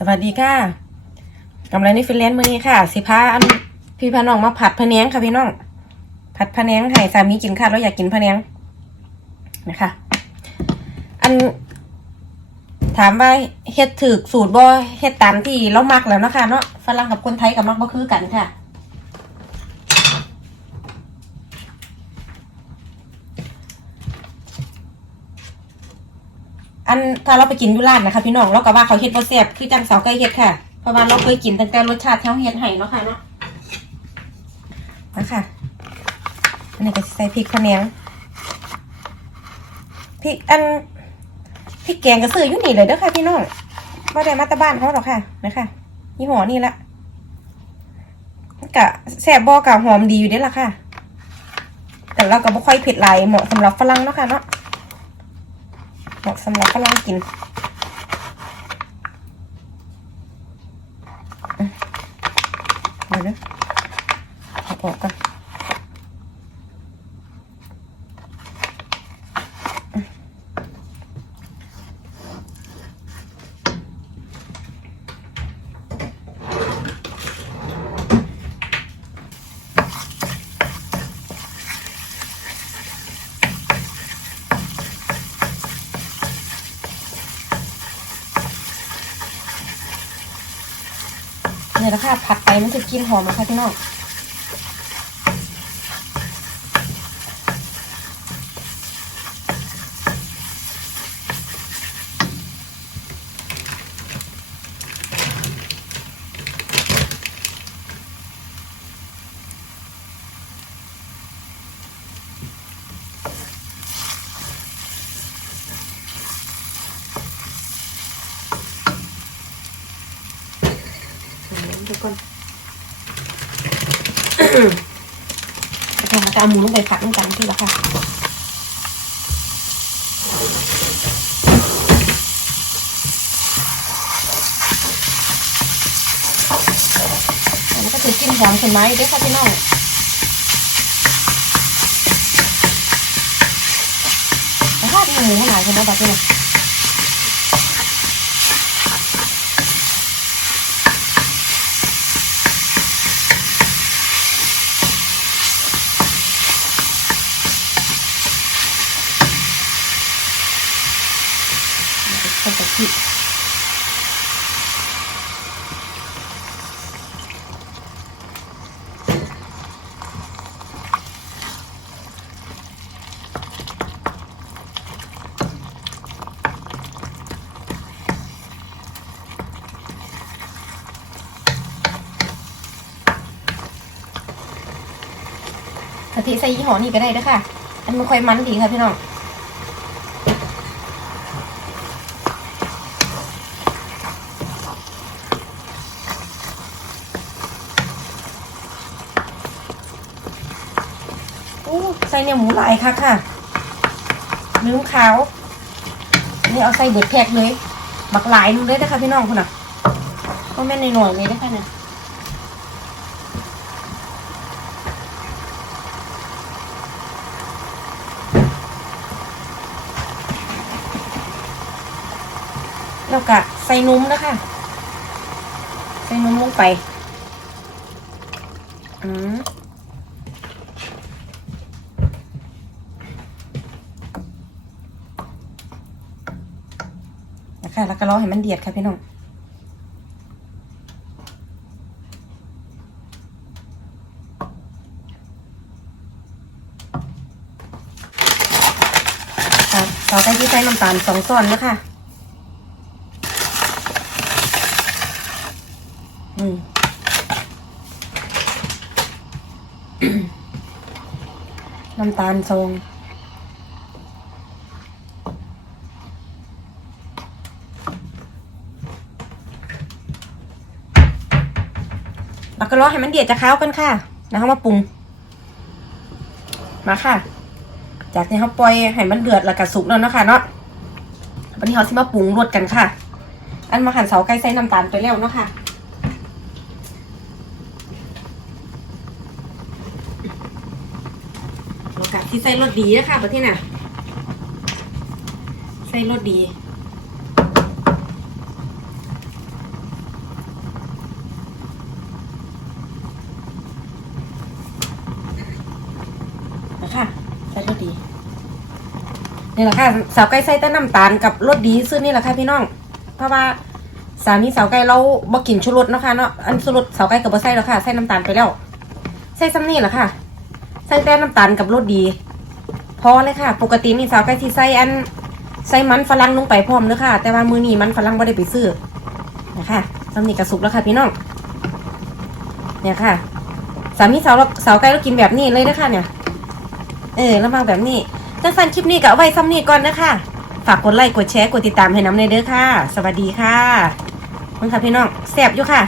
สวัสดีค่ะกำไรในฟินแลนด์มื้อนี้ค่ะสิพาอันพี่พาน้องมาผัดพะเนงค่ะพี่น้อง ผัดพะเนงให้สามีกินค่ะเราอยากกินพะเนงนะคะ อัน ถามว่าเฮ็ดถือสูตรบ่เฮ็ดตามที่เรามักแล้วนะคะเนาะฝรั่งกับคนไทยกับมักบ่คือกันค่ะ อันถ้าเราไปกินยุร้านนะคะพี่น้องเราก็ว่าเขาเฮ็ดบ่แซ่บคือจังเสาไก่เฮ็ดค่ะ เพราะว่าเราเคยกินตั้งแต่รสชาติเท่าเฮ็ดให้เนาะค่ะเนาะนะคะอันนี้ก็ใส่พริกพะแนงพริกอันพริกแกงก็ซื้ออยู่นี่เลยเด้อค่ะพี่น้องบ่ได้มาตาบ้านเขาหรอกค่ะนะคะยี่ห้อนี่ละกะแซ่บบ่กะหอมดีอยู่เด้อล่ะค่ะ แต่เราก็บ่ค่อยเผ็ดหลายเหมาะสำหรับฝรั่งเนาะค่ะเนาะ เหมาะสำหรับฝรั่งกินเดี๋ยวนะขอาออกกัน นี่ยนะคะผัดไปมันจะกินหอมนะคะพี่น้อง เดี๋ยวก่อนเราจะเอาหมูลงไปผัดด้วยกันที่ละค่ะ มันก็จะกินหอมขึ้นไหมาอยู่ด้วยค่ะพี่น้องแต่ถ้ามีหมูขนาดใช่ไหมแบบนี้นะคนจะคิด กะทิใส่ยี่ห้อนี้ก็ได้ด้วยค่ะ อันมันค่อยมันดีค่ะพี่น้องอู้ใส่เนี่ยหมูหลายค่ะค่ะลืมขาว นี่เอาใส่เบิดแพ็กเลย บักหลายนึงเลยนะคะพี่น้องคุณน่ะก็แม่นในหน่วยเลยนะคะเนี่ย แล้วก็ใส่นุ่มนะคะ ใส่นุ่มลงไป อืมนะคะแล้วก็รอให้มันเดือดค่ะพี่น้องครับเราก็ที่ใส่น้ำตาลสองส่วนนะคะอืม น้ำตาลทรงแล้วก็รอให้มันเดือดจะเข้ากันค่ะ แล้วเขามาปรุง มาค่ะ จากที่เขาปล่อยให้มันเดือดแล้วก็สุกแล้วเนาะค่ะเนาะ วันนี้เขาสิมาปรุงรสกันค่ะ อันมาหั่นเสาไก่ใส่น้ำตาลไปแล้วเนาะค่ะ ที่ใส่รสดีนะคะประเทศน่ะ ใส่รสดีนะคะใส่รสดีนี่แหละค่ะสาวไก่ใส่แต่น้ำตาลกับรสดีซึ่งนี่แหละค่ะพี่น้อง เพราะว่าสามีสาวไก่เราบ่กกินชูรสนะคะเนาะอันชูรสสาวไก่กับบ่ใส่แล้วค่ะ ใส่น้ำตาลไปแล้ว ใส่ซ้ำนี่แหละค่ะ ใส่แต่น้ำตาลกับรสดี พอเลยค่ะ ปกตินี่สาวไก่ที่ใส่อันใส่มันฝรั่งลงไปพร้อมเด้อค่ะ แต่ว่ามือนี้มันฝรั่งบ่ได้ไปซื้อนะคะซ้ำนี่กระสุกแล้วค่ะพี่น้องเนี่ยค่ะ สามีสาวเราสาวไก่เรากินแบบนี้เลยนะคะเนี่ย เออแล้วมาแบบนี้ถ้าฟันคลิปนี้ก็เอาไว้ซ้ำนี้ก่อนนะคะฝากกดไลค์กดแชร์กดติดตามให้น้ำในเด้อค่ะ สวัสดีค่ะคุณค่ะพี่น้องแซ่บอยู่ค่ะ